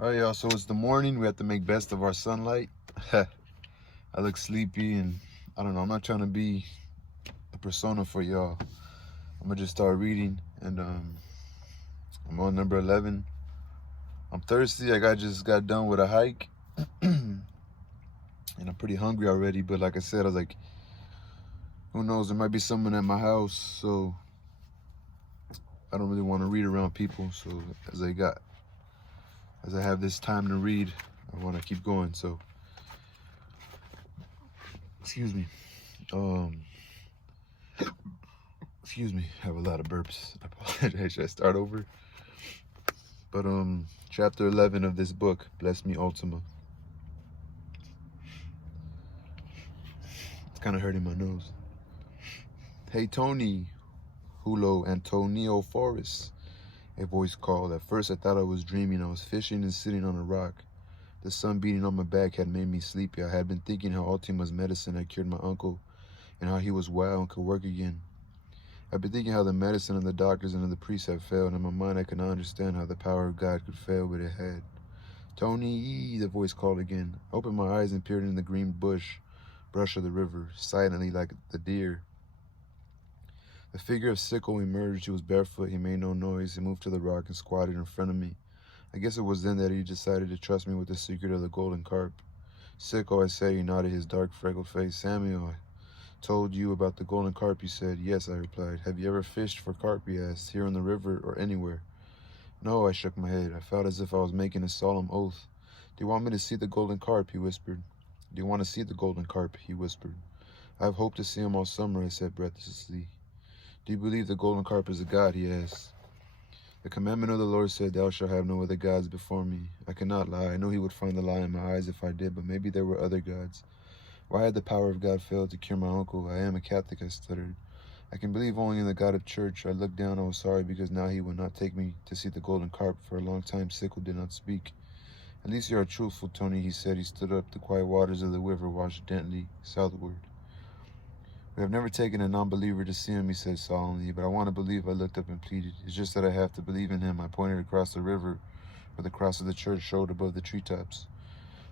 All right, y'all. So it's the morning. We have to make best of our sunlight. I look sleepy, and I don't know. I'm not trying to be a persona for y'all. I'm gonna just start reading, and I'm on number 11. I'm thirsty. Just got done with a hike, and I'm pretty hungry already. But like I said, I was like, who knows? There might be someone at my house, so I don't really want to read around people. So as I have this time to read, I want to keep going. So, excuse me. Excuse me, I have a lot of burps. I apologize. Should I start over? But chapter 11 of this book, Bless Me ULTIMA. It's kind of hurting my nose. Hey Tony, Hulo Antonio Forrest, a voice called. At first I thought I was dreaming. I was fishing and sitting on a rock. The sun beating on my back had made me sleepy. I had been thinking how ULTIMA's medicine had cured my uncle and how he was well and could work again. I've been thinking how the medicine and the doctors and the priests have failed. In my mind, I could not understand how the power of God could fail, but it had. Tony, the voice called again. I opened my eyes and peered in the green brush of the river, silently like the deer. The figure of Sickle emerged. He was barefoot. He made no noise. He moved to the rock and squatted in front of me. I guess it was then that he decided to trust me with the secret of the golden carp. Sickle, I said. He nodded his dark, freckled face. Samuel, told you about the golden carp, you said. Yes, I replied. Have you ever fished for carp, he asked, here on the river or anywhere? No, I shook my head. I felt as if I was making a solemn oath. Do you want me to see the golden carp, he whispered. Do you want to see the golden carp, he whispered. I have hoped to see him all summer, I said breathlessly. Do you believe the golden carp is a god, he asked. The commandment of the Lord said, thou shalt have no other gods before me. I cannot lie. I know he would find the lie in my eyes if I did, but maybe there were other gods. Why had the power of God failed to cure my uncle? I am a Catholic, I stuttered. I can believe only in the God of church. I looked down. I was sorry because now he would not take me to see the golden carp. For a long time, Sickle did not speak. At least you are truthful, Tony, he said. He stood up. The quiet waters of the river washed gently southward. We have never taken a non-believer to see him, he said solemnly, but I want to believe. I looked up and pleaded. It's just that I have to believe in him. I pointed across the river where the cross of the church showed above the treetops.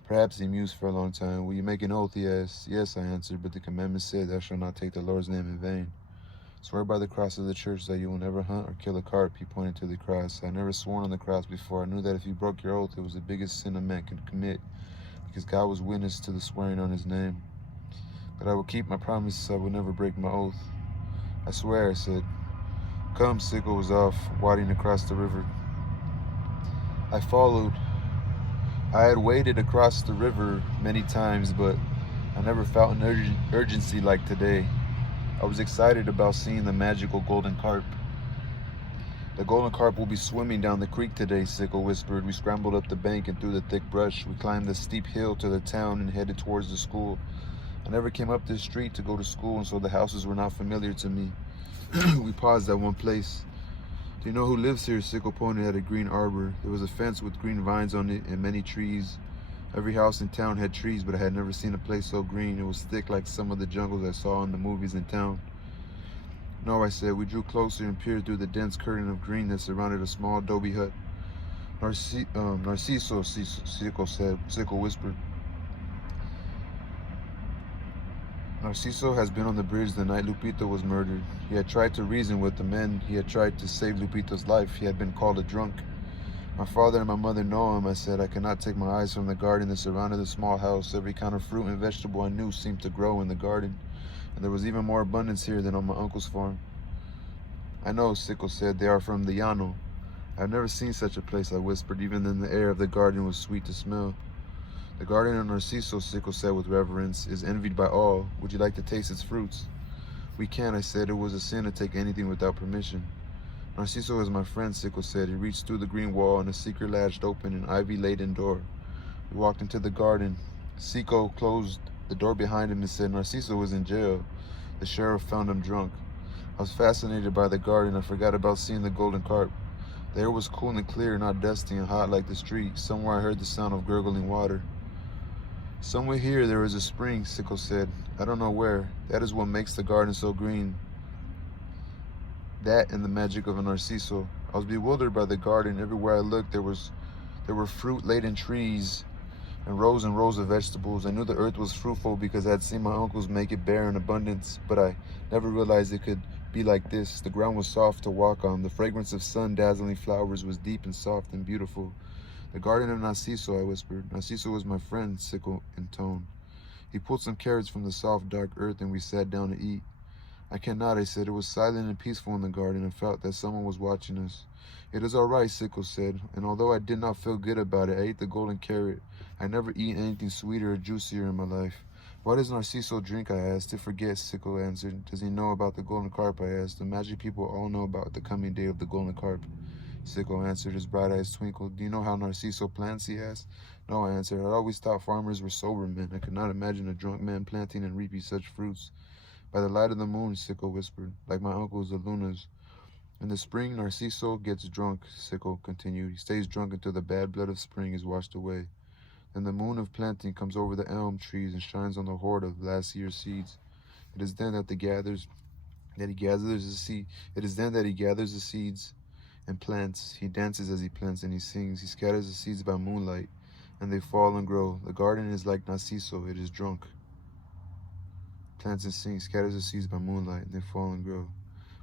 Perhaps he mused for a long time. Will you make an oath, he asked. Yes, I answered, but the commandment said, thou shalt not take the Lord's name in vain. Swear by the cross of the church that you will never hunt or kill a carp, he pointed to the cross. I never sworn on the cross before. I knew that if you broke your oath, it was the biggest sin a man could commit, because God was witness to the swearing on his name. But I will keep my promise. I will never break my oath. I swear, I said. Come, Sickle was off, wading across the river. I followed. I had waded across the river many times, but I never felt an urgency like today. I was excited about seeing the magical golden carp. The golden carp will be swimming down the creek today, Sickle whispered. We scrambled up the bank and through the thick brush. We climbed the steep hill to the town and headed towards the school. I never came up this street to go to school, and so the houses were not familiar to me. We paused at one place. Do you know who lives here? Sickle pointed at a green arbor. There was a fence with green vines on it and many trees. Every house in town had trees, but I had never seen a place so green. It was thick like some of the jungles I saw in the movies in town. No, I said. We drew closer and peered through the dense curtain of green that surrounded a small adobe hut. Narciso, Sickle said. Sickle whispered. Narciso has been on the bridge the night Lupita was murdered. He had tried to reason with the men. He had tried to save Lupita's life. He had been called a drunk. My father and my mother know him, I said. I cannot take my eyes from the garden that surrounded the small house. Every kind of fruit and vegetable I knew seemed to grow in the garden, and there was even more abundance here than on my uncle's farm. I know, Sickle said. They are from the Llano. I have never seen such a place, I whispered. Even then the air of the garden was sweet to smell. The garden of Narciso, Sickle said with reverence, is envied by all. Would you like to taste its fruits? We can, I said. It was a sin to take anything without permission. Narciso is my friend, Sickle said. He reached through the green wall and a secret latched open an ivy-laden door. We walked into the garden. Sickle closed the door behind him and said Narciso was in jail. The sheriff found him drunk. I was fascinated by the garden. I forgot about seeing the golden carp. The air was cool and clear, not dusty and hot like the street. Somewhere I heard the sound of gurgling water. Somewhere here there is a spring, Sickle said. I don't know where. That is what makes the garden so green. That and the magic of a Narciso. I was bewildered by the garden. Everywhere I looked, there There were fruit-laden trees and rows of vegetables. I knew the earth was fruitful because I had seen my uncles make it bear in abundance, but I never realized it could be like this. The ground was soft to walk on. The fragrance of sun-dazzling flowers was deep and soft and beautiful. The garden of Narciso, I whispered. Narciso was my friend, sickle in tone. He pulled some carrots from the soft, dark earth, and we sat down to eat. I cannot, I said. It was silent and peaceful in the garden, and felt that someone was watching us. It is all right, Sickle said, and although I did not feel good about it, I ate the golden carrot. I never eaten anything sweeter or juicier in my life. What does Narciso drink, I asked. To forget, Sickle answered. Does he know about the golden carp, I asked. The magic people all know about the coming day of the golden carp. Sickle answered, his bright eyes twinkled. Do you know how Narciso plants, he asked. No, I answered. I always thought farmers were sober men. I could not imagine a drunk man planting and reaping such fruits. By the light of the moon, Sickle whispered, like my uncles the Lunas. In the spring, Narciso gets drunk, Sickle continued. He stays drunk until the bad blood of spring is washed away. Then the moon of planting comes over the elm trees and shines on the hoard of last year's seeds. It is then that he gathers the seeds and plants. He dances as he plants and he sings. He scatters the seeds by moonlight, and they fall and grow. The garden is like Narciso, it is drunk. Plants and sings, scatters the seeds by moonlight, and they fall and grow.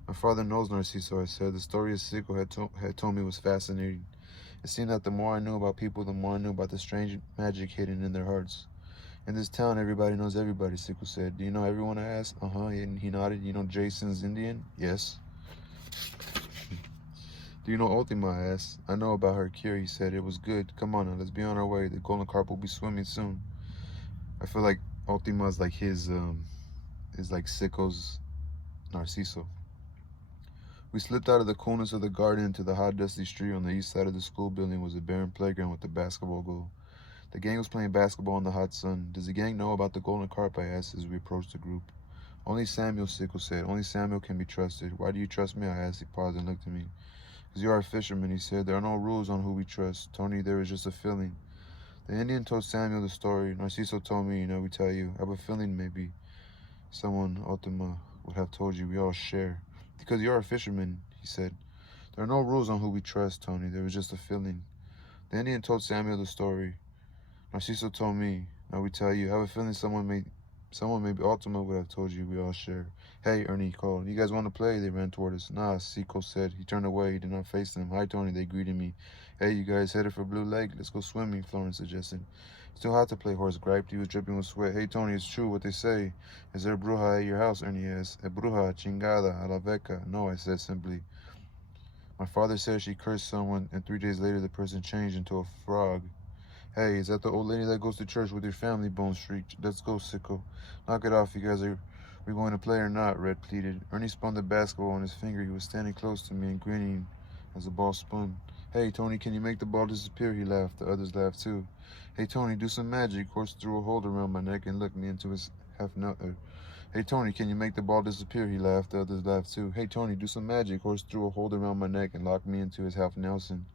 My father knows Narciso, I said. The story Sickle had told me was fascinating. It seemed that the more I knew about people, the more I knew about the strange magic hidden in their hearts. In this town, everybody knows everybody, Sickle said. Do you know everyone, I asked? And he nodded. You know Jason's Indian? Yes. Do you know Ultima, I asked. I know about her cure, he said. It was good. Come on now, let's be on our way. The golden carp will be swimming soon. I feel like Ultima is like his, is like Sickle's Narciso. We slipped out of the coolness of the garden into the hot, dusty street. On the east side of the school building was a barren playground with a basketball goal. The gang was playing basketball in the hot sun. Does the gang know about the golden carp, I asked as we approached the group. Only Samuel, Sickle said. Only Samuel can be trusted. Why do you trust me, I asked. He paused and looked at me. Because you are a fisherman, he said. There are no rules on who we trust. Tony, there is just a feeling. The Indian told Samuel the story. Narciso told me, we tell you. I have a feeling maybe someone, Ultima, would have told you. We all share. Because you're a fisherman, he said. There are no rules on who we trust, Tony. There was just a feeling. The Indian told Samuel the story. Narciso told me. Now we tell you. I have a feeling someone maybe Ultima would have told you. We all share. Hey, Ernie called. You guys want to play? They ran toward us. Nah, Sickle said. He turned away. He did not face them. Hi, Tony. They greeted me. Hey, you guys headed for Blue Lake? Let's go swimming, Florence suggested. Still hot to play, Horace griped. He was dripping with sweat. Hey, Tony, it's true what they say. Is there a bruja at your house? Ernie asked. A bruja, chingada, a la beca. No, I said simply. My father said she cursed someone, and 3 days later the person changed into a frog. Hey, is that the old lady that goes to church with your family? Bones shrieked. Let's go, Sickle. Knock it off, you guys. Are we going to play or not? Red pleaded. Ernie spun the basketball on his finger. He was standing close to me and grinning as the ball spun. Hey, Tony, can you make the ball disappear? He laughed. The others laughed too. Hey, Tony, do some magic. Horse threw a hold around my neck and looked me into his Hey, Tony, can you make the ball disappear? He laughed. The others laughed too. Hey, Tony, do some magic. Horse threw a hold around my neck and locked me into his half Nelson.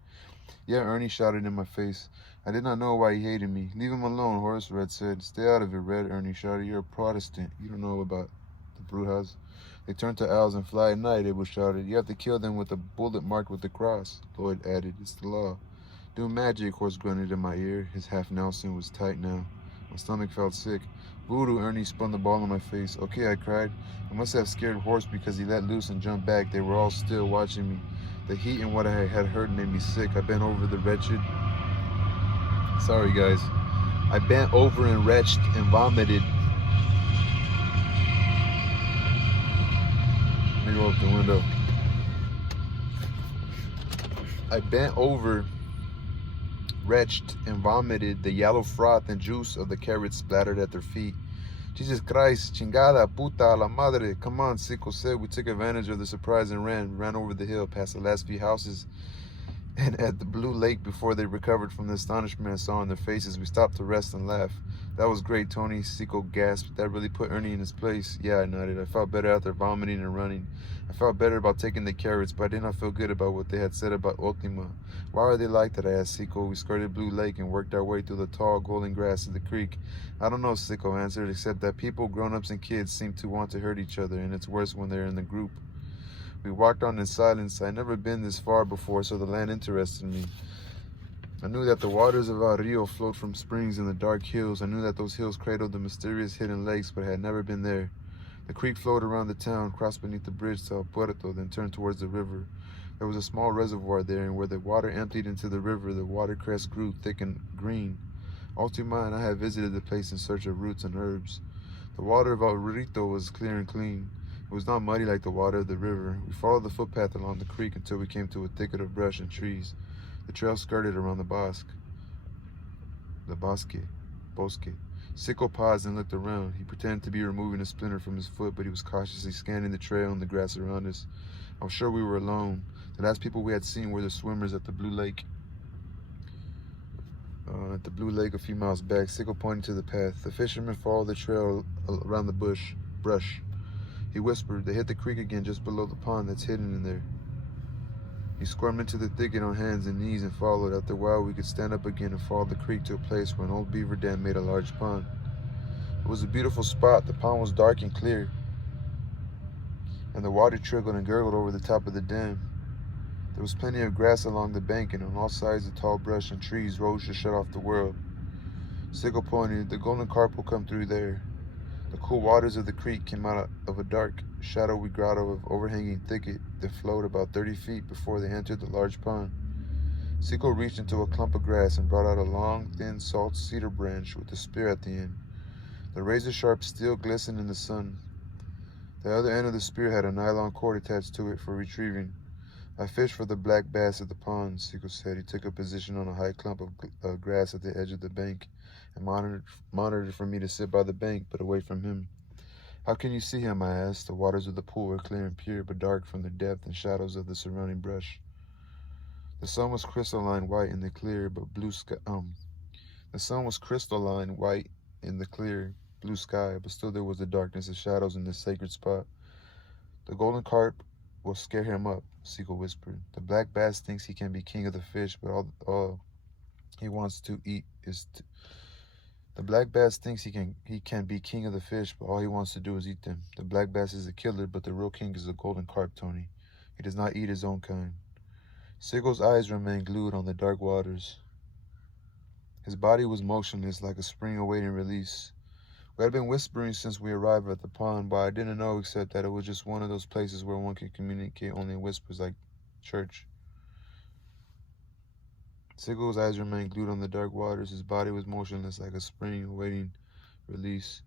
Yeah, Ernie shouted in my face. I did not know why he hated me. Leave him alone, Horace, Red said. Stay out of it, Red, Ernie shouted. You're a Protestant. You don't know about the brujas. They turned to owls and fly at night, Abel shouted. You have to kill them with a bullet marked with the cross, Lloyd added. It's the law. Do magic, Horse grunted in my ear. His half Nelson was tight now. My stomach felt sick. Voodoo, Ernie spun the ball in my face. Okay, I cried. I must have scared Horse because he let loose and jumped back. They were all still watching me. The heat and what I had heard made me sick. I bent over the wretched. Sorry, guys. I bent over and retched and vomited. Let me roll up the window. I bent over, retched, and vomited the yellow froth and juice of the carrots splattered at their feet. Jesus Christ, chingada, puta, la madre. Come on, Sickle said. We took advantage of the surprise and ran over the hill past the last few houses and at the Blue Lake. Before they recovered from the astonishment I saw on their faces, we stopped to rest and laugh. That was great, Tony, Sickle gasped. That really put Ernie in his place. Yeah, I nodded. I felt better after vomiting and running. I felt better about taking the carrots, but I did not feel good about what they had said about Ultima. Why are they like that? I asked Sickle. We skirted Blue Lake and worked our way through the tall golden grass of the creek. I don't know, Sickle answered, except that people, grown-ups and kids, seem to want to hurt each other, and it's worse when they're in the group. We walked on in silence. I'd never been this far before, so the land interested me. I knew that the waters of our Rio flowed from springs in the dark hills. I knew that those hills cradled the mysterious hidden lakes, but I had never been there. The creek flowed around the town, crossed beneath the bridge to El Puerto, then turned towards the river. There was a small reservoir there, and where the water emptied into the river, the watercress grew thick and green. ULTIMA and I had visited the place in search of roots and herbs. The water of El Rito was clear and clean. It was not muddy like the water of the river. We followed the footpath along the creek until we came to a thicket of brush and trees. The trail skirted around the bosque. Bosque. Sicko paused and looked around. He pretended to be removing a splinter from his foot, but he was cautiously scanning the trail and the grass around us. I was sure we were alone. The last people we had seen were the swimmers at the Blue Lake. A few miles back, Sicko pointed to the path. The fishermen followed the trail around the brush. He whispered, "They hit the creek again just below the pond that's hidden in there." He squirmed into the thicket on hands and knees and followed. After a while, we could stand up again and follow the creek to a place where an old beaver dam made a large pond. It was a beautiful spot. The pond was dark and clear, and the water trickled and gurgled over the top of the dam. There was plenty of grass along the bank, and on all sides the tall brush and trees rose to shut off the world. Sicko pointed, "The golden carp will come through there." The cool waters of the creek came out of a dark, shadowy grotto of overhanging thicket that flowed about 30 feet before they entered the large pond. Sicko reached into a clump of grass and brought out a long, thin, salt cedar branch with a spear at the end. The razor-sharp steel glistened in the sun. The other end of the spear had a nylon cord attached to it for retrieving. "I fished for the black bass at the pond," Sicko said. He took a position on a high clump of grass at the edge of the bank and monitored for me to sit by the bank, but away from him. "How can you see him?" I asked. The waters of the pool were clear and pure, but dark from the depth and shadows of the surrounding brush. The sun was crystalline white in the clear but blue sky. The sun was crystalline white in the clear blue sky, but still there was the darkness and shadows in this sacred spot. "The golden carp will scare him up," Sicko whispered. "The black bass thinks he can be king of the fish, but all he wants to eat is The black bass thinks he can be king of the fish, but all he wants to do is eat them. The black bass is a killer, but the real king is the golden carp, Tony. He does not eat his own kind." Sicko's eyes remained glued on the dark waters. His body was motionless, like a spring awaiting release. We had been whispering since we arrived at the pond, but I didn't know except that it was just one of those places where one can communicate only in whispers, like church. Sicko's eyes remained glued on the dark waters. His body was motionless, like a spring awaiting release.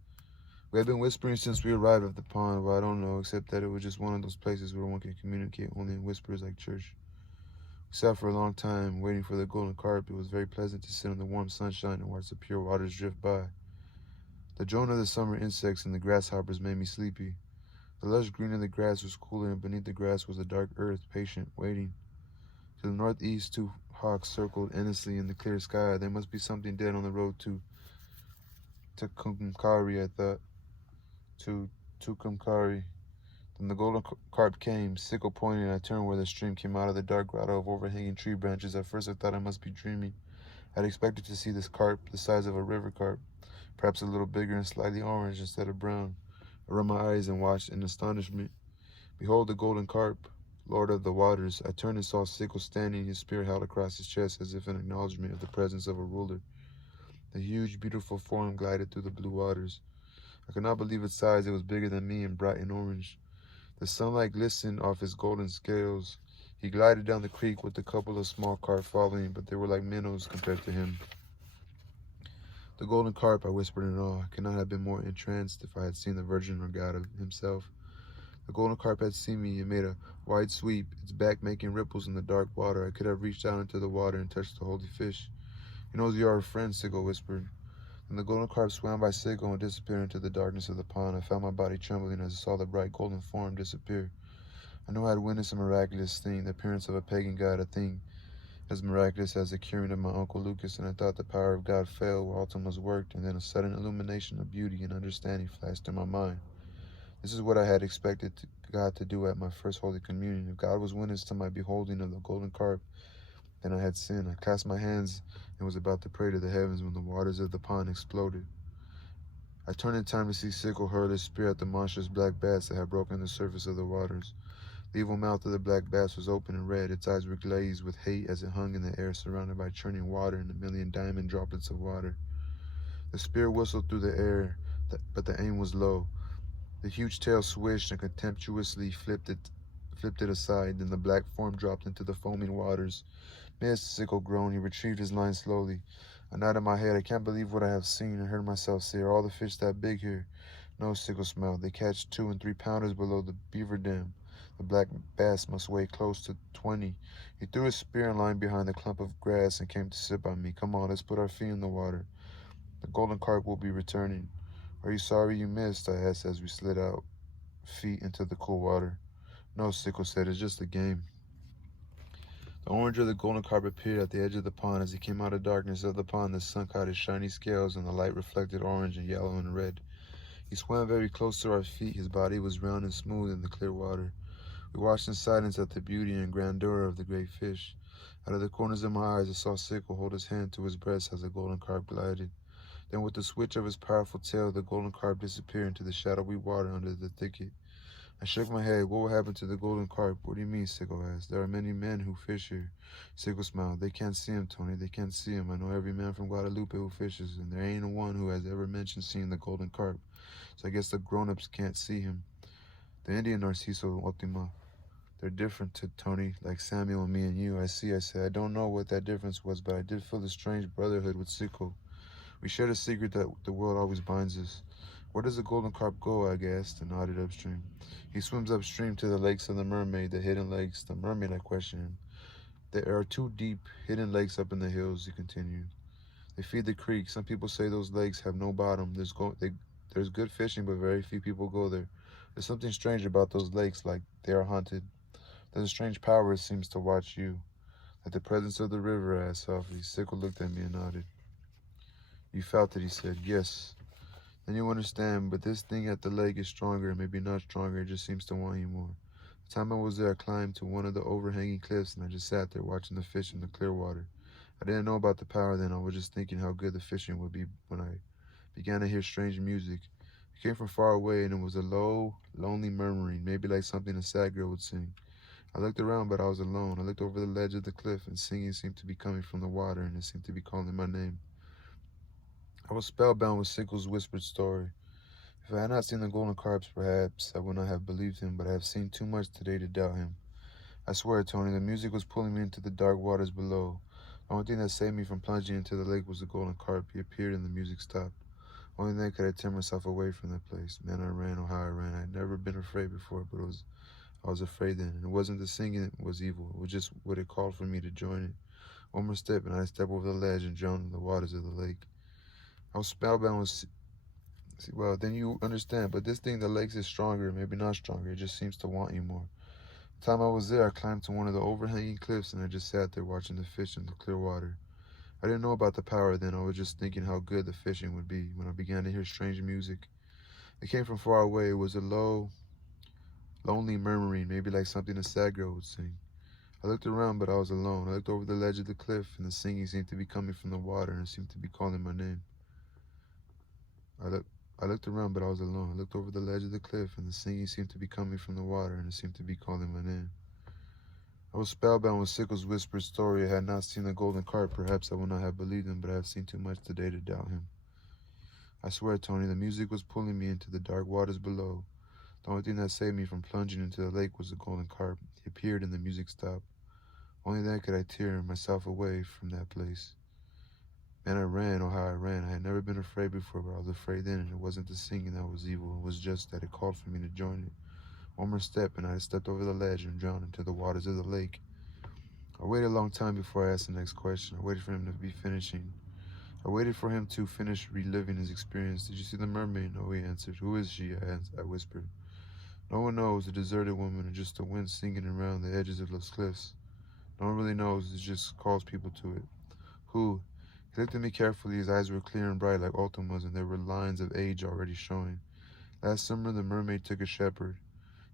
We had been whispering since we arrived at the pond, but I don't know except that it was just one of those places where one can communicate only in whispers, like church. We sat for a long time, waiting for the golden carp. It was very pleasant to sit in the warm sunshine and watch the pure waters drift by. The drone of the summer insects and the grasshoppers made me sleepy. The lush green of the grass was cooler, and beneath the grass was a dark earth, patient, waiting. To the northeast, 2 hawks circled endlessly in the clear sky. There must be something dead on the road to Tucumcari, I thought. To Tucumcari. Then the golden carp came. Sicko pointed, and I turned where the stream came out of the dark grotto of overhanging tree branches. At first I thought I must be dreaming. I'd expected to see this carp, the size of a river carp, perhaps a little bigger and slightly orange instead of brown. I rubbed my eyes and watched in astonishment. Behold the golden carp, Lord of the waters. I turned and saw Sicko standing, his spear held across his chest as if in acknowledgement of the presence of a ruler. The huge, beautiful form glided through the blue waters. I could not believe its size. It was bigger than me and bright and orange. The sunlight glistened off his golden scales. He glided down the creek with a couple of small carp following, but they were like minnows compared to him. "The golden carp," I whispered in awe. I could not have been more entranced if I had seen the Virgin or God himself. The golden carp had seen me. It made a wide sweep, its back making ripples in the dark water. I could have reached out into the water and touched the holy fish. "He knows you are a friend," Sicko whispered. Then the golden carp swam by Sicko and disappeared into the darkness of the pond. I felt my body trembling as I saw the bright golden form disappear. I knew I had witnessed a miraculous thing, the appearance of a pagan god, a thing as miraculous as the curing of my Uncle Lucas, and I thought the power of God failed where ULTIMA's worked, and then a sudden illumination of beauty and understanding flashed through my mind. This is what I had expected God to do at my first Holy Communion. If God was witness to my beholding of the golden carp, then I had sinned. I clasped my hands and was about to pray to the heavens when the waters of the pond exploded. I turned in time to see Sicko hurl his spear at the monstrous black bass that had broken the surface of the waters. The evil mouth of the black bass was open and red. Its eyes were glazed with hate as it hung in the air, surrounded by churning water and a million diamond droplets of water. The spear whistled through the air, but the aim was low. The huge tail swished and contemptuously flipped it aside. Then the black form dropped into the foaming waters. Miss, Sickle groaned. He retrieved his line slowly. I nodded my head. I can't believe what I have seen. I heard myself say, are all the fish that big here? No, Sickle smiled. They catch 2 and 3 pounders below the beaver dam. The black bass must weigh close to 20. He threw his spear and line behind the clump of grass and came to sit by me. Come on, let's put our feet in the water. The golden carp will be returning. Are you sorry you missed? I asked as we slid out feet into the cool water. No, Sickle said, it's just a game. The orange of the golden carp appeared at the edge of the pond. As he came out of the darkness of the pond, the sun caught his shiny scales, and the light reflected orange and yellow and red. He swam very close to our feet. His body was round and smooth in the clear water. We watched in silence at the beauty and grandeur of the great fish. Out of the corners of my eyes, I saw Sickle hold his hand to his breast as the golden carp glided. Then with the switch of his powerful tail, the golden carp disappeared into the shadowy water under the thicket. I shook my head. What will happen to the golden carp? What do you mean? Sickle asked. There are many men who fish here. Sickle smiled. They can't see him, Tony. They can't see him. I know every man from Guadalupe who fishes, and there ain't one who has ever mentioned seeing the golden carp. So I guess the grown-ups can't see him. The Indian Narciso Ultima. They're different to Tony, like Samuel and me and you. I see, I said. I don't know what that difference was, but I did feel the strange brotherhood with Sickle. We shared a secret that the world always binds us. Where does the golden carp go? I guessed and nodded upstream. He swims upstream to the lakes of the mermaid, the hidden lakes. The mermaid, I questioned him. There are 2 deep, hidden lakes up in the hills, he continued. They feed the creek. Some people say those lakes have no bottom. There's good fishing, but very few people go there. There's something strange about those lakes, like they are haunted. There's a strange power it seems to watch you. Like the presence of the river, I asked softly. Sickle looked at me and nodded. You felt it, he said. Yes. Then you understand, but this thing at the lake is stronger, maybe not stronger, it just seems to want you more. The time I was there, I climbed to one of the overhanging cliffs and I just sat there watching the fish in the clear water. I didn't know about the power then, I was just thinking how good the fishing would be when I began to hear strange music. It came from far away and it was a low, lonely murmuring, maybe like something a sad girl would sing. I looked around, but I was alone. I looked over the ledge of the cliff and singing seemed to be coming from the water and it seemed to be calling my name. I was spellbound with Sickle's whispered story. If I had not seen the golden carps, perhaps I would not have believed him, but I have seen too much today to doubt him. I swear, Tony, the music was pulling me into the dark waters below. The only thing that saved me from plunging into the lake was the golden carp. He appeared and the music stopped. Only then could I tear myself away from that place. Man, I ran, oh how I ran. I had never been afraid before, but I was afraid then. And it wasn't the singing that was evil. It was just what it called for me to join it. One more step, and I stepped over the ledge and drowned in the waters of the lake. I was spellbound with... Well, then you understand, but this thing, the lakes, is stronger, maybe not stronger, it just seems to want you more. The time I was there, I climbed to one of the overhanging cliffs and I just sat there watching the fish in the clear water. I didn't know about the power then, I was just thinking how good the fishing would be when I began to hear strange music. It came from far away, it was a low, lonely murmuring, maybe like something a sad girl would sing. I looked around, but I was alone. I looked over the ledge of the cliff and the singing seemed to be coming from the water and it seemed to be calling my name. I looked around, but I was alone. I looked over the ledge of the cliff, and the singing seemed to be coming from the water, and it seemed to be calling my name. I was spellbound with Sickle's whispered story. I had not seen the golden carp. Perhaps I would not have believed him, but I have seen too much today to doubt him. I swear, Tony, the music was pulling me into the dark waters below. The only thing that saved me from plunging into the lake was the golden carp. He appeared, and the music stopped. Only then could I tear myself away from that place. Man, I ran, oh how I ran. I had never been afraid before, but I was afraid then, and it wasn't the singing that was evil. It was just that it called for me to join it. One more step, and I had stepped over the ledge and drowned into the waters of the lake. I waited a long time before I asked the next question. I waited for him to be finishing. I waited for him to finish reliving his experience. Did you see the mermaid? No, he answered. Who is she? I whispered. No one knows, a deserted woman, and just the wind singing around the edges of those cliffs. No one really knows, it just calls people to it. Who? He looked at me carefully. His eyes were clear and bright like Ultima's, and there were lines of age already showing. Last summer, the mermaid took a shepherd.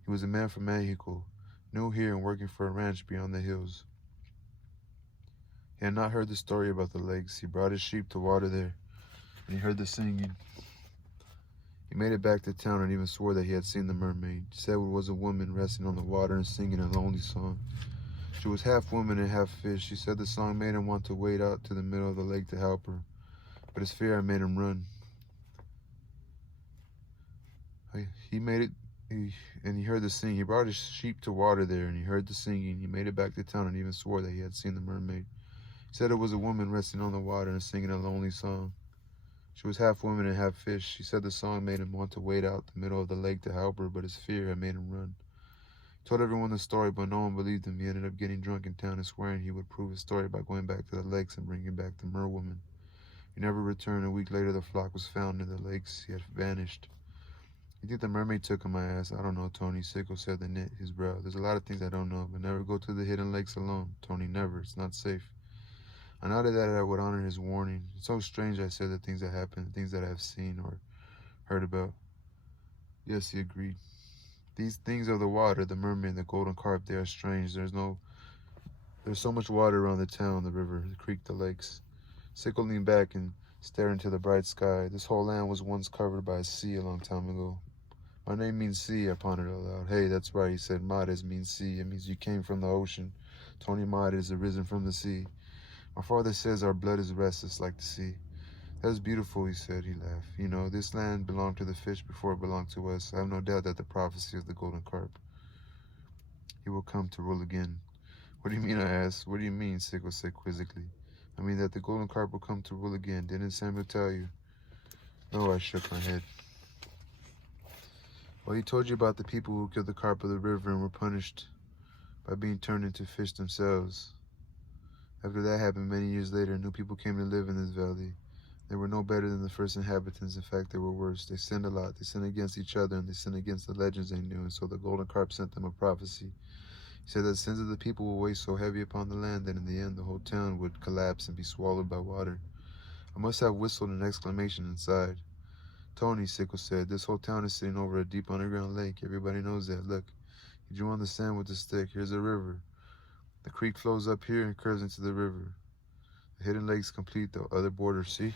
He was a man from Mexico, new here and working for a ranch beyond the hills. He had not heard the story about the lakes. He brought his sheep to water there, and he heard the singing. He made it back to town and even swore that he had seen the mermaid. He said it was a woman resting on the water and singing a lonely song. She was half woman and half fish. She said the song made him want to wade out to the middle of the lake to help her, but his fear had made him run. He made it, and he heard the singing. He brought his sheep to water there, and he heard the singing. He made it back to town and even swore that he had seen the mermaid. He said it was a woman resting on the water and singing a lonely song. She was half woman and half fish. She said the song made him want to wade out the middle of the lake to help her, but his fear had made him run. He told everyone the story, but no one believed him. He ended up getting drunk in town and swearing he would prove his story by going back to the lakes and bringing back the merwoman. He never returned. A week later, the flock was found in the lakes. He had vanished. You think the mermaid took him? I asked. I don't know, Tony. Sicko said to knit his brow. There's a lot of things I don't know, but never go to the hidden lakes alone. Tony, never. It's not safe. I nodded that I would honor his warning. It's so strange, I said, the things that happen, the things that I have seen or heard about. Yes, he agreed. These things of the water, the mermaid, the golden carp, they are strange. There's so much water around the town, the river, the creek, the lakes. Sicko leaned back and stared into the bright sky. This whole land was once covered by a sea a long time ago. My name means sea, I pondered aloud. Hey, that's right, he said. Mades means sea. It means you came from the ocean. Tony Mades, arisen from the sea. My father says our blood is restless like the sea. That's beautiful, he said. He laughed. You know, this land belonged to the fish before it belonged to us. I have no doubt that the prophecy of the golden carp, he will come to rule again. What do you mean, I asked. What do you mean, Sicko said quizzically. I mean that the golden carp will come to rule again. Didn't Samuel tell you? No, I shook my head. Well, he told you about the people who killed the carp of the river and were punished by being turned into fish themselves. After that happened many years later, new people came to live in this valley. They were no better than the first inhabitants. In fact, they were worse. They sinned a lot. They sinned against each other, and they sinned against the legends they knew, and so the golden carp sent them a prophecy. He said that the sins of the people will weigh so heavy upon the land that in the end the whole town would collapse and be swallowed by water. I must have whistled an exclamation inside. Tony, Sicko said, this whole town is sitting over a deep underground lake. Everybody knows that. Look, he drew on the sand with a stick. Here's a river. The creek flows up here and curves into the river. The hidden lakes complete the other border, see?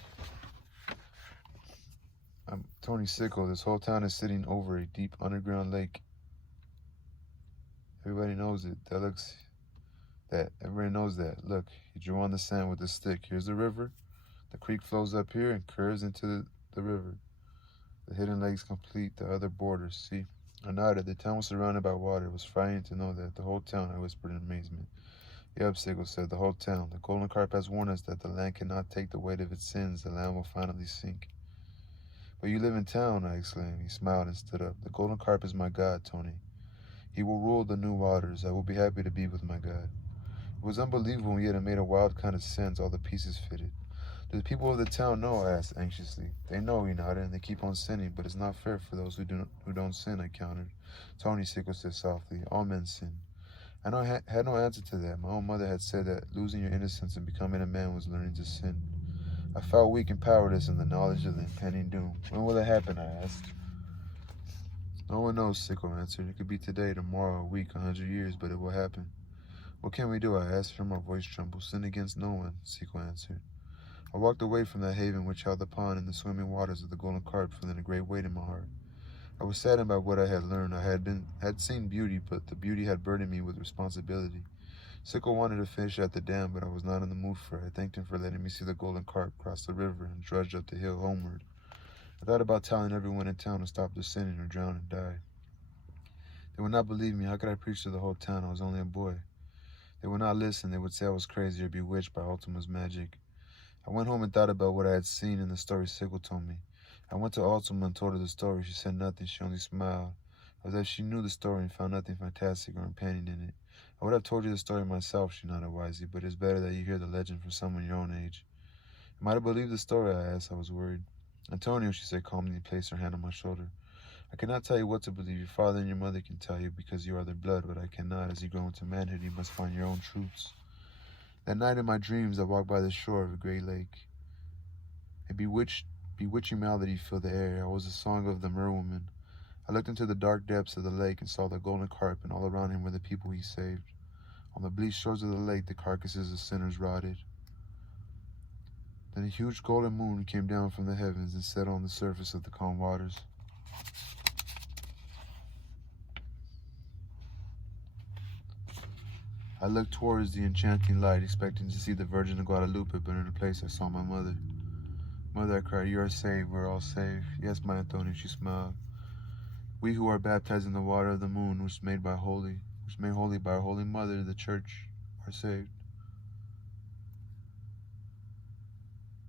I'm Tony Sicko. This whole town is sitting over a deep underground lake. Everybody knows it. Everybody knows that. Look, he drew on the sand with a stick. Here's the river. The creek flows up here and curves into the river. The hidden lakes complete the other borders, see? I nodded. The town was surrounded by water. It was frightening to know that. The whole town, I whispered in amazement. Yep, Sicko said, the whole town. The golden carp has warned us that the land cannot take the weight of its sins. The land will finally sink. But you live in town, I exclaimed. He smiled and stood up. The golden carp is my God, Tony. He will rule the new waters. I will be happy to be with my God. It was unbelievable, yet it made a wild kind of sense. All the pieces fitted. Do the people of the town know? I asked anxiously. They know, he nodded, and they keep on sinning, but it's not fair for those who don't sin, I countered. Tony, Sicko said softly, all men sin. I had no answer to that. My own mother had said that losing your innocence and becoming a man was learning to sin. I felt weak and powerless in the knowledge of the impending doom. When will it happen? I asked. No one knows, Sicko answered. It could be today, tomorrow, a week, 100 years, but it will happen. What can we do? I asked. From my voice trembled. Sin against no one, Sicko answered. I walked away from that haven which held the pond and the swimming waters of the golden carp, feeling a great weight in my heart. I was saddened by what I had learned. I had seen beauty, but the beauty had burdened me with responsibility. Sicko wanted to fish at the dam, but I was not in the mood for it. I thanked him for letting me see the golden carp cross the river and trudged up the hill homeward. I thought about telling everyone in town to stop their sinning or drown and die. They would not believe me. How could I preach to the whole town? I was only a boy. They would not listen. They would say I was crazy or bewitched by Ultima's magic. I went home and thought about what I had seen in the story Sicko told me. I went to Ultima and told her the story. She said nothing. She only smiled, as if she knew the story and found nothing fantastic or impending in it. I would have told you the story myself, she nodded wisely, but it's better that you hear the legend from someone your own age. You might have believed the story, I asked. I was worried. Antonio, she said calmly and placed her hand on my shoulder. I cannot tell you what to believe. Your father and your mother can tell you because you are their blood, but I cannot. As you grow into manhood, you must find your own truths. That night in my dreams, I walked by the shore of a great lake. A bewitching melody filled the air. It was the song of the merwoman. I looked into the dark depths of the lake and saw the golden carp, and all around him were the people he saved. On the bleak shores of the lake, the carcasses of sinners rotted. Then a huge golden moon came down from the heavens and set on the surface of the calm waters. I looked towards the enchanting light, expecting to see the Virgin of Guadalupe, but in her place I saw my mother. Mother, I cried, you are saved, we're all saved. Yes, my Antonia, she smiled. We who are baptized in the water of the moon, which is made holy by our Holy Mother, the Church, are saved.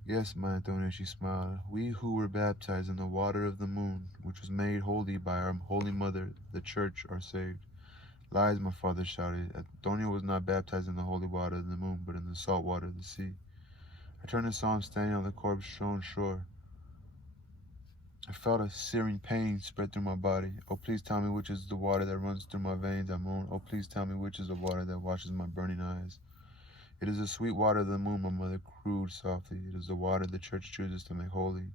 Yes, my Antonia, she smiled. We who were baptized in the water of the moon, which was made holy by our Holy Mother, the Church, are saved. Lies, my father shouted. Antonia was not baptized in the holy water of the moon, but in the salt water of the sea. I turned and saw him standing on the corpse-strewn shore. I felt a searing pain spread through my body. Oh, please tell me which is the water that runs through my veins, I moaned. Oh, please tell me which is the water that washes my burning eyes. It is the sweet water of the moon, my mother cooed softly. It is the water the Church chooses to make holy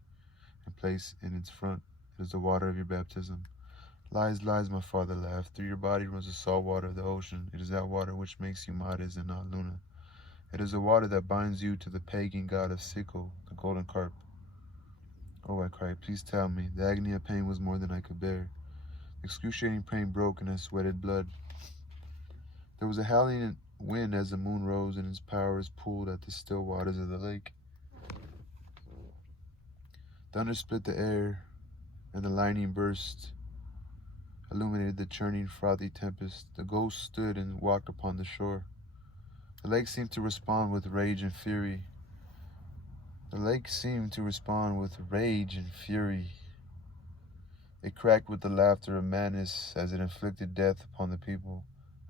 and place in its front. It is the water of your baptism. Lies, lies, my father laughed. Through your body runs the salt water of the ocean. It is that water which makes you Mares and not Luna. It is the water that binds you to the pagan god of Sico, the golden carp. Oh, I cried, please tell me. The agony of pain was more than I could bear. Excruciating pain broke and I sweated blood. There was a howling wind as the moon rose and its powers pulled at the still waters of the lake. Thunder split the air and the lightning burst, illuminated the churning, frothy tempest. The ghost stood and walked upon the shore. The lake seemed to respond with rage and fury. It cracked with the laughter of madness as it inflicted death upon the people.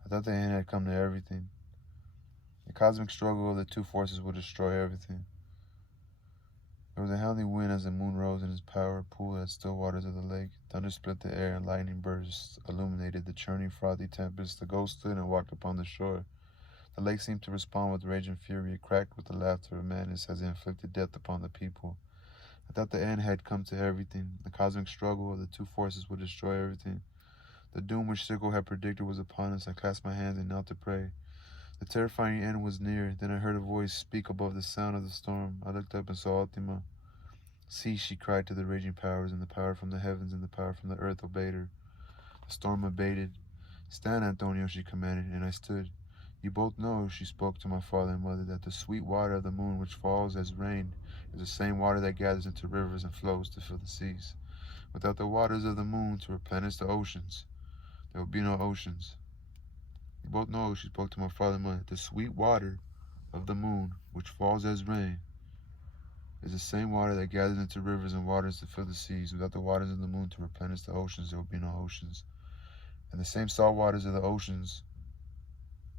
I thought the end had come to everything. The cosmic struggle of the two forces would destroy everything. There was a howling wind as the moon rose and its power pulled at still waters of the lake. Thunder split the air and lightning bursts illuminated the churning, frothy tempest. The ghost stood and walked upon the shore. The lake seemed to respond with rage and fury. It cracked with the laughter of madness as it inflicted death upon the people. I thought the end had come to everything. The cosmic struggle of the two forces would destroy everything. The doom which Sickle had predicted was upon us. I clasped my hands and knelt to pray. The terrifying end was near. Then I heard a voice speak above the sound of the storm. I looked up and saw ULTIMA. See, she cried to the raging powers, and the power from the heavens and the power from the earth obeyed her. The storm abated. Stand, Antonio, she commanded, and I stood. You both know, she spoke to my father and mother, that the sweet water of the moon which falls as rain is the same water that gathers into rivers and flows to fill the seas. Without the waters of the moon to replenish the oceans, there will be no oceans. You both know, she spoke to my father and mother, the sweet water of the moon which falls as rain is the same water that gathers into rivers and waters to fill the seas. Without the waters of the moon to replenish the oceans, there will be no oceans. And the same salt waters of the oceans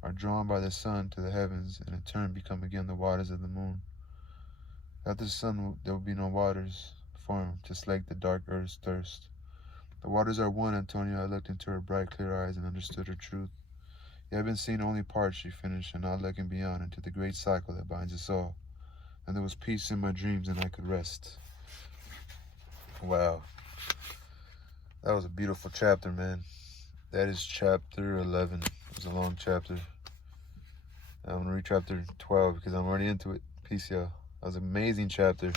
are drawn by the sun to the heavens, and in turn become again the waters of the moon. Without the sun, there will be no waters formed to slake the dark earth's thirst. The waters are one, Antonia. I looked into her bright, clear eyes and understood her truth. You have been seeing only parts, she finished, and not looking beyond into the great cycle that binds us all. And there was peace in my dreams, and I could rest. Wow. That was a beautiful chapter, man. That is chapter 11. It was a long chapter. I'm going to read chapter 12 because I'm already into it. Peace, y'all. That was an amazing chapter.